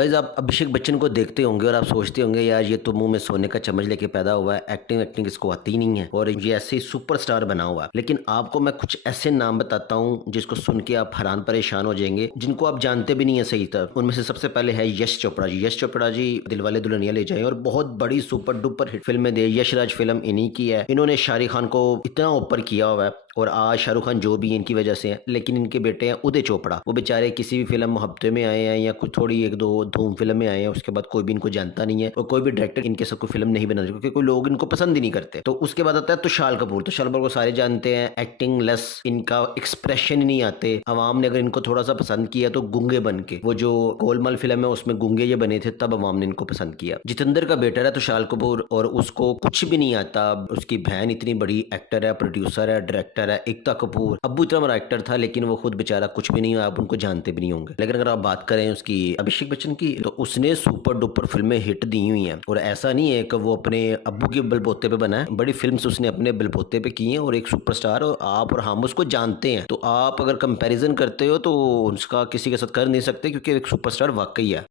Guys आप अभिषेक बच्चन को देखते होंगे और आप सोचते होंगे यार ये तो मुंह में सोने का चम्मच लेके पैदा हुआ है, एक्टिंग इसको आती ही नहीं है और ये ऐसे ही सुपरस्टार बना हुआ है। लेकिन आपको मैं कुछ ऐसे नाम बताता हूँ जिसको सुन के आप हैरान परेशान हो जाएंगे, जिनको आप जानते भी नहीं है सही तरह। उनमें से सबसे पहले है यश चोपड़ा जी। यश चोपड़ा जी दिलवाले दुल्हनिया ले जाएं और बहुत बड़ी सुपर डुपर हिट फिल्में दे। यशराज फिल्म इन्हीं की है। इन्होंने शाहरुख खान को इतना ऊपर किया हुआ है और आज शाहरुख खान जो भी इनकी वजह से हैं। लेकिन इनके बेटे हैं उदय चोपड़ा, वो बेचारे किसी भी फिल्म हफ्ते में आए हैं या कुछ थोड़ी एक दो धूम फिल्म में आए हैं, उसके बाद कोई भी इनको जानता नहीं है और कोई भी डायरेक्टर इनके सब को फिल्म नहीं बना क्योंकि कोई लोग इनको पसंद ही नहीं करते। तो उसके बाद आता है तुषार कपूर। तुषार कपूर को सारे जानते हैं, एक्टिंग लेस, इनका एक्सप्रेशन ही नहीं आते। अवाम ने अगर इनको थोड़ा सा पसंद किया तो गूंगे बन के, वो जो गोलमाल फिल्म है उसमें गूंगे ये बने थे तब अवाम ने इनको पसंद किया। जितेंद्र का बेटा है तुषार कपूर और उसको कुछ भी नहीं आता। उसकी बहन इतनी बड़ी एक्टर है, प्रोड्यूसर है, डायरेक्टर है, एकता कपूर। अब्बू इतना बड़ा एक्टर था लेकिन वो खुद बेचारा कुछ भी नहीं हुआ, आप उनको जानते भी नहीं होंगे। लेकिन अगर आप बात करें उसकी अभिषेक बच्चन की तो उसने सुपर डुपर फिल्में हिट दी हुई हैं और ऐसा नहीं है कि वो अपने अब्बू के बलबोते पे बना है। बड़ी फिल्म्स उसने अपने बलबोते पे की हैं और एक सुपरस्टार और आप और हम उसको जानते हैं। तो आप अगर कंपैरिजन करते हो तो उसका किसी के साथ कर नहीं सकते क्योंकि एक सुपरस्टार वाकई है।